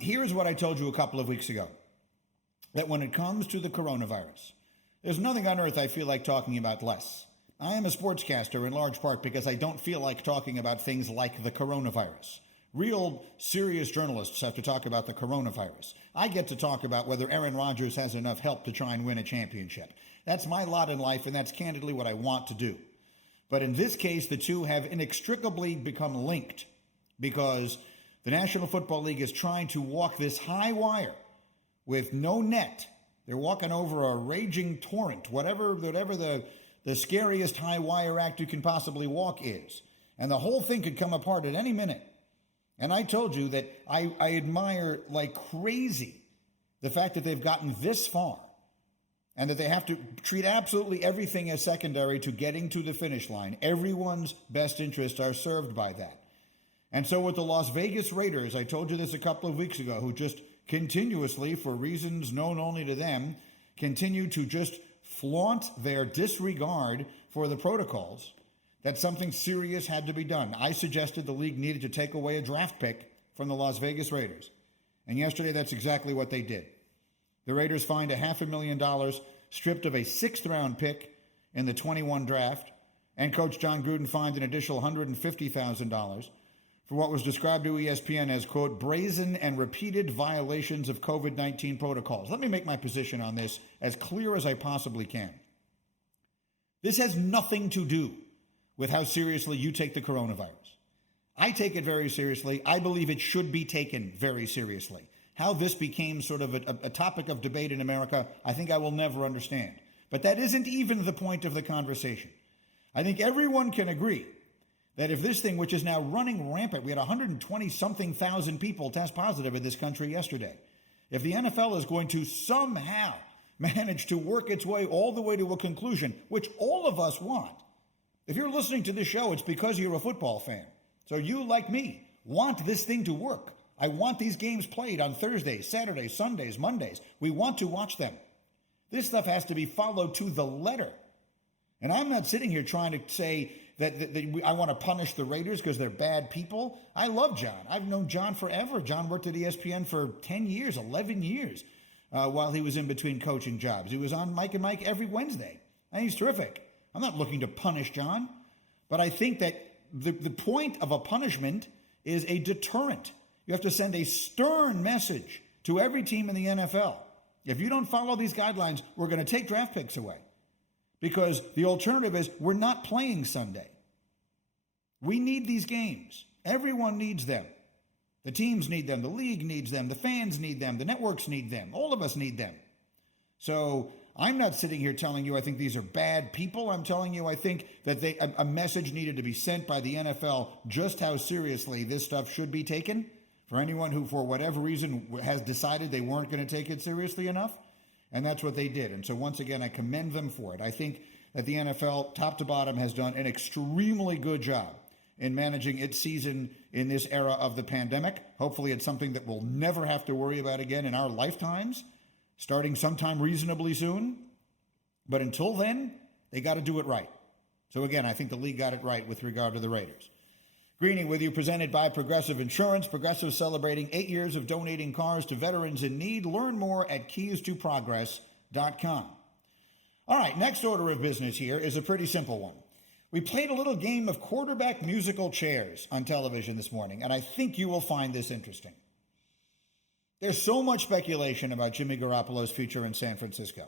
Here's what I told you a couple of weeks ago, that when it comes to the coronavirus, there's nothing on earth I feel like talking about less. I am a sportscaster in large part because I don't feel like talking about things like the coronavirus. Real serious journalists have to talk about the coronavirus. I get to talk about whether Aaron Rodgers has enough help to try and win a championship. That's my lot in life, and that's candidly what I want to do. But in this case, the two have inextricably become linked because the National Football League is trying to walk this high wire with no net. They're walking over a raging torrent, whatever the scariest high wire act you can possibly walk is. And the whole thing could come apart at any minute. And I told you that I admire like crazy the fact that they've gotten this far and that they have to treat absolutely everything as secondary to getting to the finish line. Everyone's best interests are served by that. And so with the Las Vegas Raiders, I told you this a couple of weeks ago, who just continuously, for reasons known only to them, continue to just flaunt their disregard for the protocols, that something serious had to be done. I suggested the league needed to take away a draft pick from the Las Vegas Raiders. And yesterday, that's exactly what they did. The Raiders fined $500,000, stripped of a sixth-round pick in the 21 draft, and Coach John Gruden fined an additional $150,000 for what was described to ESPN as, quote, brazen and repeated violations of COVID-19 protocols. Let me make my position on this as clear as I possibly can. This has nothing to do with how seriously you take the coronavirus. I take it very seriously. I believe it should be taken very seriously. How this became sort of a topic of debate in America, I think I will never understand. But that isn't even the point of the conversation. I think everyone can agree that if this thing, which is now running rampant, we had 120-something thousand people test positive in this country yesterday. If the NFL is going to somehow manage to work its way all the way to a conclusion, which all of us want, if you're listening to this show, it's because you're a football fan. So you, like me, want this thing to work. I want these games played on Thursdays, Saturdays, Sundays, Mondays. We want to watch them. This stuff has to be followed to the letter. And I'm not sitting here trying to say that I want to punish the Raiders because they're bad people. I love John. I've known John forever. John worked at ESPN for 10 years, 11 years while he was in between coaching jobs. He was on Mike and Mike every Wednesday. And he's terrific. I'm not looking to punish John, but I think that the point of a punishment is a deterrent. You have to send a stern message to every team in the NFL. If you don't follow these guidelines, we're going to take draft picks away. Because the alternative is we're not playing Sunday. We need these games. Everyone needs them. The teams need them. The league needs them. The fans need them. The networks need them. All of us need them. So I'm not sitting here telling you I think these are bad people. I'm telling you I think that a message needed to be sent by the NFL just how seriously this stuff should be taken for anyone who, for whatever reason, has decided they weren't going to take it seriously enough. And that's what they did. And so once again, I commend them for it. I think that the NFL, top to bottom, has done an extremely good job in managing its season in this era of the pandemic. Hopefully it's something that we'll never have to worry about again in our lifetimes, starting sometime reasonably soon. But until then, they got to do it right. So again, I think the league got it right with regard to the Raiders. Greeny with you, presented by Progressive Insurance. Progressive celebrating 8 years of donating cars to veterans in need. Learn more at keystoprogress.com. All right, next order of business here is a pretty simple one. We played a little game of quarterback musical chairs on television this morning, and I think you will find this interesting. There's so much speculation about Jimmy Garoppolo's future in San Francisco.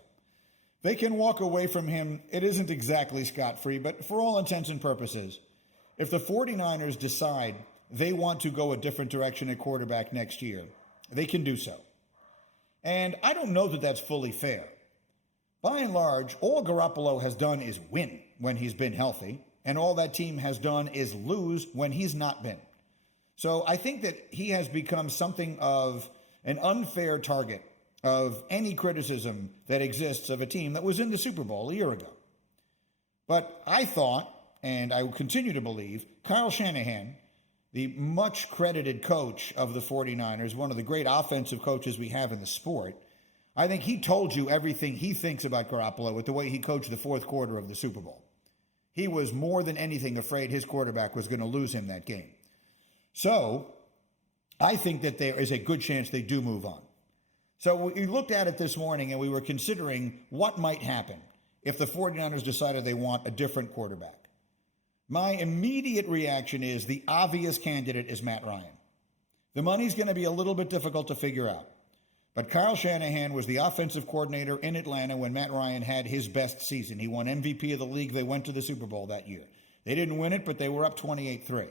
They can walk away from him. It isn't exactly scot-free, but for all intents and purposes, if the 49ers decide they want to go a different direction at quarterback next year, they can do so. And I don't know that that's fully fair. By and large, all Garoppolo has done is win when he's been healthy, and all that team has done is lose when he's not been. So I think that he has become something of an unfair target of any criticism that exists of a team that was in the Super Bowl a year ago. But I thought, and I will continue to believe, Kyle Shanahan, the much credited coach of the 49ers, one of the great offensive coaches we have in the sport, I think he told you everything he thinks about Garoppolo with the way he coached the fourth quarter of the Super Bowl. He was more than anything afraid his quarterback was going to lose him that game. So I think that there is a good chance they do move on. So we looked at it this morning and we were considering what might happen if the 49ers decided they want a different quarterback. My immediate reaction is the obvious candidate is Matt Ryan. The money's going to be a little bit difficult to figure out. But Kyle Shanahan was the offensive coordinator in Atlanta when Matt Ryan had his best season. He won MVP of the league. They went to the Super Bowl that year. They didn't win it, but they were up 28-3.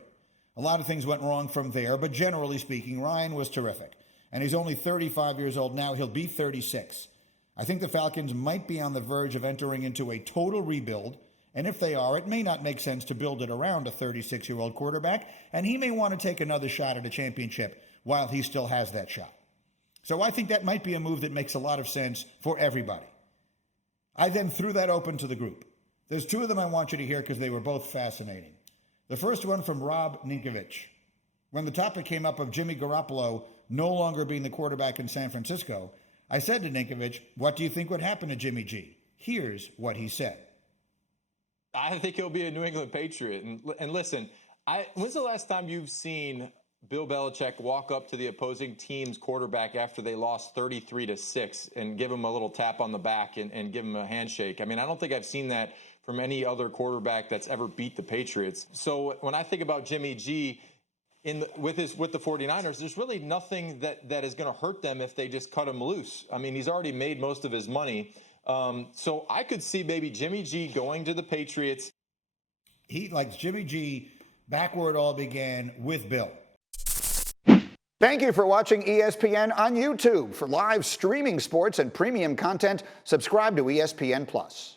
A lot of things went wrong from there, but generally speaking, Ryan was terrific. And he's only 35 years old now. He'll be 36. I think the Falcons might be on the verge of entering into a total rebuild. And if they are, it may not make sense to build it around a 36-year-old quarterback, and he may want to take another shot at a championship while he still has that shot. So I think that might be a move that makes a lot of sense for everybody. I then threw that open to the group. There's two of them I want you to hear because they were both fascinating. The first one from Rob Ninkovich. When the topic came up of Jimmy Garoppolo no longer being the quarterback in San Francisco, I said to Ninkovich, what do you think would happen to Jimmy G? Here's what he said. I think he'll be a New England Patriot. And listen, when's the last time you've seen Bill Belichick walk up to the opposing team's quarterback after they lost 33-6 and give him a little tap on the back and give him a handshake? I mean, I don't think I've seen that from any other quarterback that's ever beat the Patriots. So when I think about Jimmy G with the 49ers, there's really nothing that is going to hurt them if they just cut him loose. I mean, he's already made most of his money. So I could see maybe Jimmy G going to the Patriots. He likes Jimmy G back where it all began with Bill. Thank you for watching ESPN on YouTube. For live streaming sports and premium content, subscribe to ESPN+.